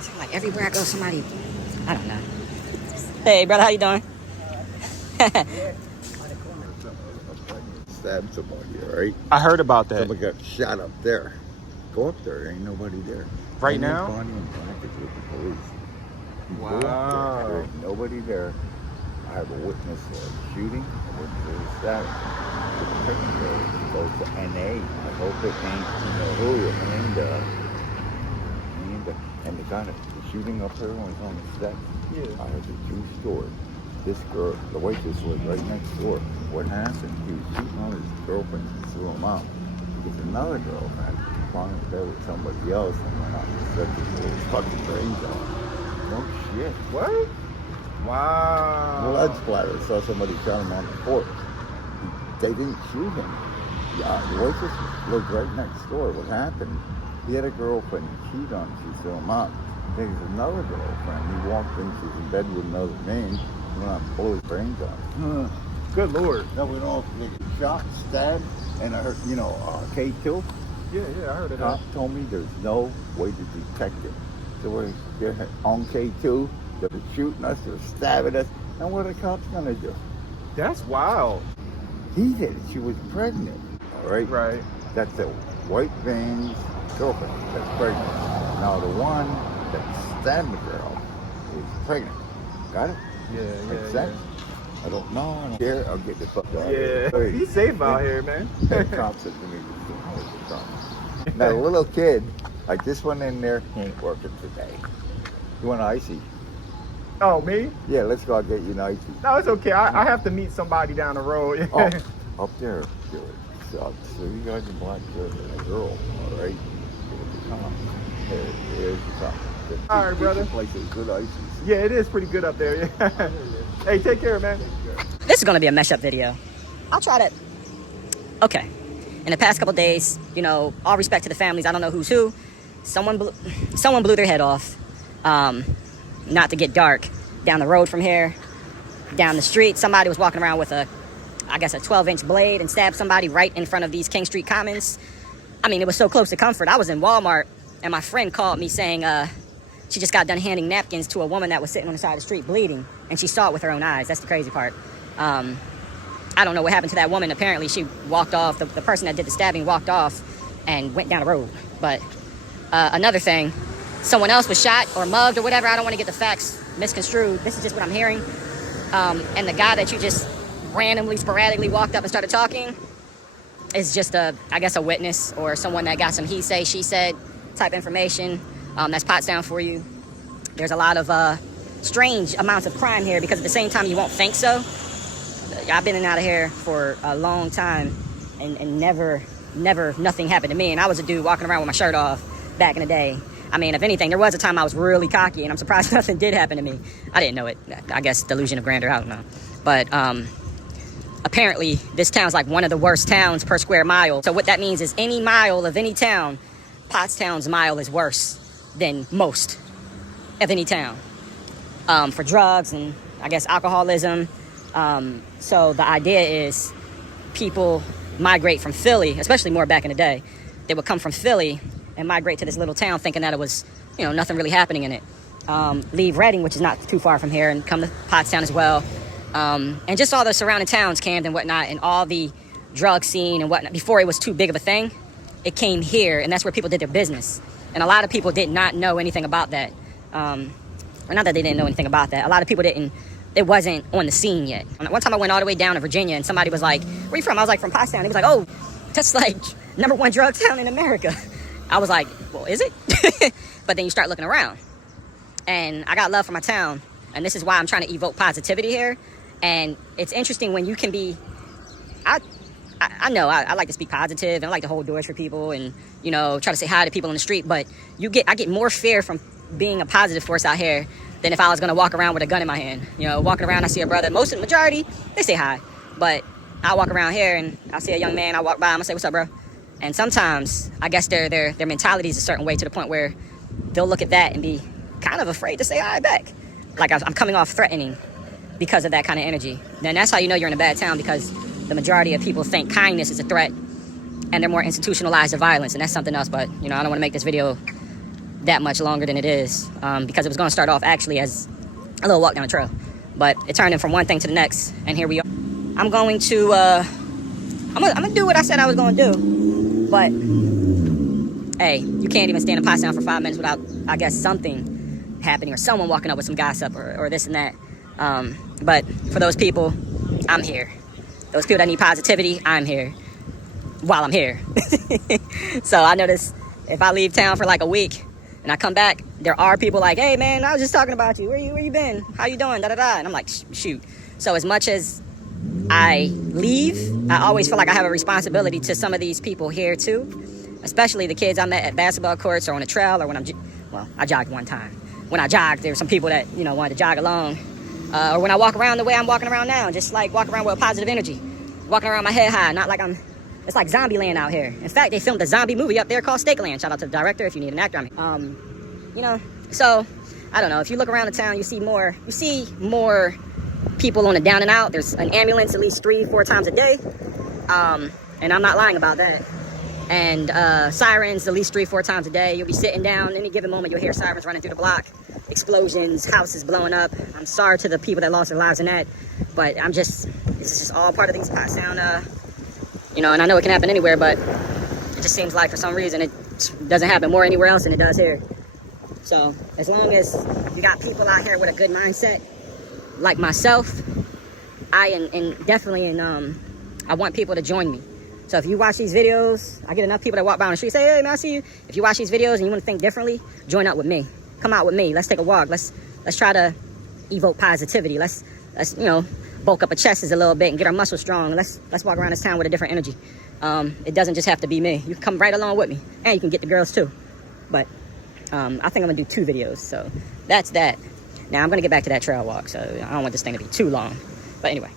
It's like everywhere I go, somebody, I don't know. Hey, brother, how you doing? Stabbed somebody, right? I heard about that. Somebody got shot up there. Go up there, ain't nobody there. Right now? Bonnie and blankets with the police. Go up Wow. there ain't nobody there. I have a witness of a shooting, a witness of a stabbing. The picture goes to NA. I hope it ain't, who, and the guy, the shooting up there when he was on the steps. Yeah. I have a true story. This girl, the waitress was right next door. What happened? He was shooting on his girlfriend and threw him out. Because another girlfriend found him there with somebody else and went out and said his fucking brains out. No shit. What? Wow. Blood splatter. Saw somebody shot him on the porch. They didn't shoot him. Yeah, the waitress lived right next door. What happened? He had a girlfriend and cheated on him. She threw him out. There was another girlfriend. He walked in, she was in bed with another man. He went out and blew his brains out. Good Lord. That went off. They get shot, stabbed, and I heard, K2. Yeah, I heard of that. Cop told me there's no way to detect it. So they're on K2. They're shooting us. They're stabbing us. And what are the cops gonna do? That's wild. He did it. She was pregnant. All right. Right. That's the white van's girlfriend that's pregnant. Now the one that stabbed the girl is pregnant. Got it? Yeah. Makes sense? I don't know. I don't care. I'll get the fuck out of Yeah. here. Be safe out here, man. The cop said to me, now, the little kid, like this one in there, he ain't working today. You want icy? Oh, me? Yeah, let's go. I'll get you an icy. No, it's okay. I have to meet somebody down the road. Up there, Julian. So you guys in black shirt and a girl, all right? Here's the top. All right, brother. This place is good ices. Yeah, it is pretty good up there. Yeah. Hey, take care, man. This is gonna be a mesh up video. I'll try to. Okay. In the past couple days, all respect to the families. I don't know who's who. Someone blew their head off. Not to get dark. Down the road from here, down the street, somebody was walking around with a 12-inch blade and stabbed somebody right in front of these King Street Commons. I mean, it was so close to comfort. I was in Walmart, and my friend called me saying she just got done handing napkins to a woman that was sitting on the side of the street bleeding, and she saw it with her own eyes. That's the crazy part. I don't know what happened to that woman. Apparently, she walked off. The person that did the stabbing walked off and went down the road. But another thing, someone else was shot or mugged or whatever. I don't want to get the facts misconstrued. This is just what I'm hearing. And the guy that you just randomly, sporadically walked up and started talking is just a witness or someone that got some he say, she said type information. That's Pottstown for you. There's a lot of strange amounts of crime here because at the same time you won't think so. I've been in and out of here for a long time and never nothing happened to me. And I was a dude walking around with my shirt off back in the day. I mean, if anything, there was a time I was really cocky, and I'm surprised nothing did happen to me. I didn't know it. I guess delusion of grandeur, I don't know. But apparently, this town's like one of the worst towns per square mile. So what that means is any mile of any town, Pottstown's mile is worse than most of any town. For drugs and, I guess, alcoholism. So the idea is people migrate from Philly, especially more back in the day. They would come from Philly and migrate to this little town thinking that it was, nothing really happening in it. Leave Reading, which is not too far from here, and come to Pottstown as well. And just all the surrounding towns, Camden, whatnot, and all the drug scene and whatnot. Before it was too big of a thing, it came here, and that's where people did their business. And a lot of people did not know anything about that. Or not that they didn't know anything about that. A lot of people didn't. It wasn't on the scene yet. One time I went all the way down to Virginia, and somebody was like, "Where you from?" I was like, "From Pottstown." He was like, "Oh, that's like #1 drug town in America." I was like, "Well, is it?" But then you start looking around. And I got love for my town. And this is why I'm trying to evoke positivity here. And it's interesting when you can be... I know I like to speak positive and I like to hold doors for people and, try to say hi to people in the street. But I get more fear from being a positive force out here than if I was going to walk around with a gun in my hand. Walking around, I see a brother. Most of the majority, they say hi. But I walk around here and I see a young man. I walk by him. I say, "What's up, bro?" And sometimes, I guess their mentality is a certain way to the point where they'll look at that and be kind of afraid to say hi back. Like I'm coming off threatening because of that kind of energy. Then that's how you know you're in a bad town, because the majority of people think kindness is a threat and they're more institutionalized to violence, and that's something else. But, I don't want to make this video that much longer than it is, because it was going to start off actually as a little walk down the trail, but it turned in from one thing to the next, and here we are. I'm going to I'm gonna do what I said I was going to do, but hey, you can't even stand in Pottstown for 5 minutes without, I guess, something happening or someone walking up with some gossip or this and that. But for those people, I'm here. Those people that need positivity, I'm here while I'm here. So I notice if I leave town for like a week and I come back, there are people like, hey man, I was just talking about you. Where you been? How you doing? Da da da. And I'm like, shoot. So as much as I leave, I always feel like I have a responsibility to some of these people here too, especially the kids I met at basketball courts or on a trail, or when I jogged one time. When I jogged, there were some people that, you know, wanted to jog along. Or when I walk around the way I'm walking around now, just like walking around with a positive energy, walking around my head high, not like it's like zombie land out here. In fact, they filmed a zombie movie up there called Steakland. Shout out to the director if you need an actor. You know, so I don't know. If you look around the town, you see more people on the down and out. There's an ambulance at least 3-4 times a day. And I'm not lying about that. And sirens at least 3-4 times a day. You'll be sitting down, any given moment you'll hear sirens running through the block, explosions, houses blowing up. I'm sorry to the people that lost their lives in that, but this is just all part of these Pottstown, you know, and I know it can happen anywhere, but it just seems like for some reason it doesn't happen more anywhere else than it does here. So as long as you got people out here with a good mindset, like myself, I want people to join me. So if you watch these videos, I get enough people that walk by on the street say, hey man, I see you. If you watch these videos and you want to think differently, join up with me. Come out with me. Let's take a walk. Let's try to evoke positivity. Let's you know, bulk up our chests a little bit and get our muscles strong. Let's walk around this town with a different energy. It doesn't just have to be me. You can come right along with me, and you can get the girls too. But I think I'm gonna do 2 videos. So that's that. Now I'm gonna get back to that trail walk. So I don't want this thing to be too long. But anyway.